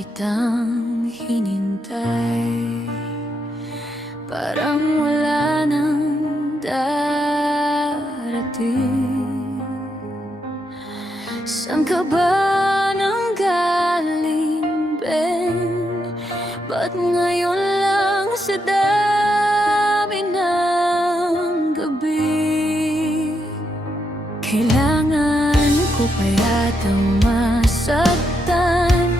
kitang hinintay. Parang wala nang darating. Saan ka ba nanggaling, Ben? Ba't ngayon lang sa dami ng gabi? Kailangan ko pa yatang masaktan,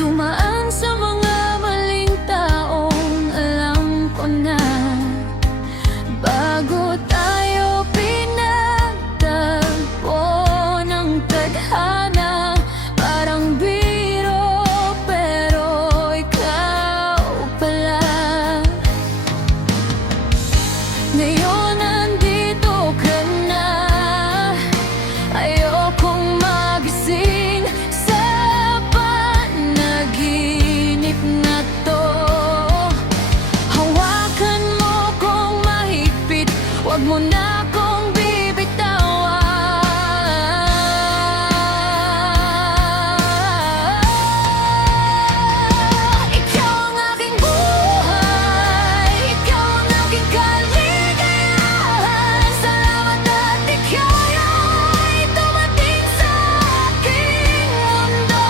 dumaan sa mga maling taong alam ko na, bago tayo pinagtagpo ng tadhana. Parang biro pero ikaw pala. Ngayon nandito ka na, ayokong magising sa panaginip na to. Hawakan mo kong mahigpit, wag mo na akong bibitawan. Ikaw ang aking buhay, ikaw ang aking kaligayahan. Salamat at ikaw ay dumating sa aking mundo.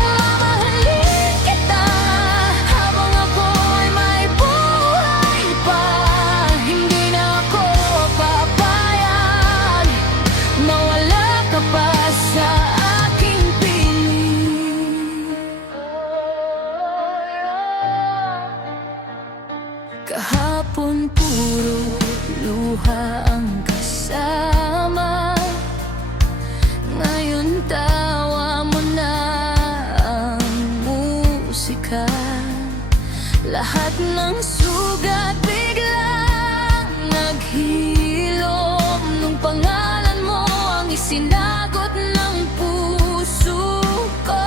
Mamahalin kita habang ako'y may buhay pa. Hindi na ako papayag mawala ka pa sa aking piling. Kahapon puro luha ang kasama, ngayon tawa mo na ang musika. Lahat ng sugat biglang naghilom nung pangalan mo ang isinagot ng puso ko.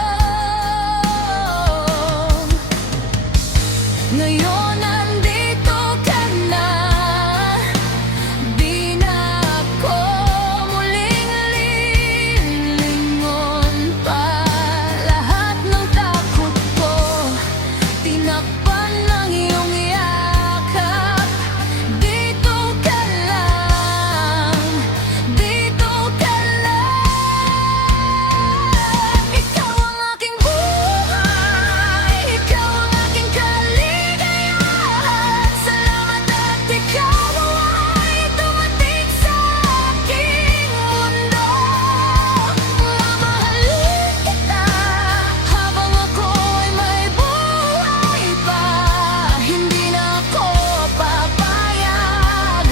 Ngayon nandito ka na, di na ako muling lilingon pa. Lahat ng takot ko tinakpan ng iyong yakap. Dito ka lang, dito ka lang. Ikaw ang aking buhay, ikaw ang aking kaligayahan. Salamat at ikaw ay dumating sa aking mundo. Mamahalin kita habang ako'y may buhay pa. Hindi na ako papayag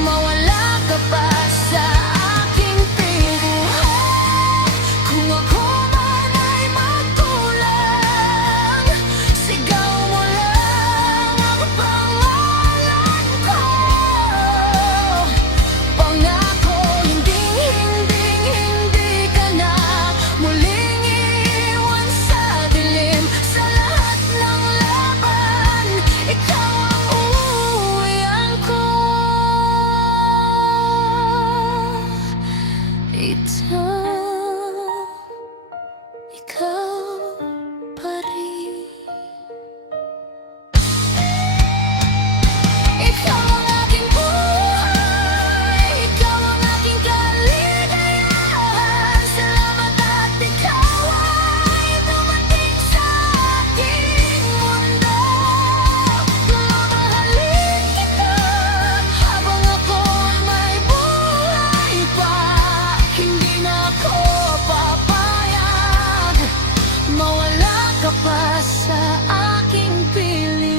mawala ka pa sa aking piling. Kung ako man ay magkulang, sigaw mo lang ang pangalan ko. Pangako hindi ka na muling iiwan sa dilim. Sa lahat ng laban, ikaw ang uuwian ko. Ikaw pa rin. Ikaw ang aking buhay, ikaw ang aking kaligayahan. Salamat at ikaw ay dumating sa aking mundo. Mamahalin kita habang ako'y may buhay pa. Hindi na ako papayag mawala ka pa sa aking piling.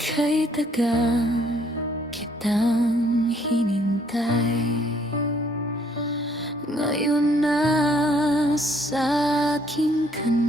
Kay tagang kitang hinintay, ngayon nasa akin ka na.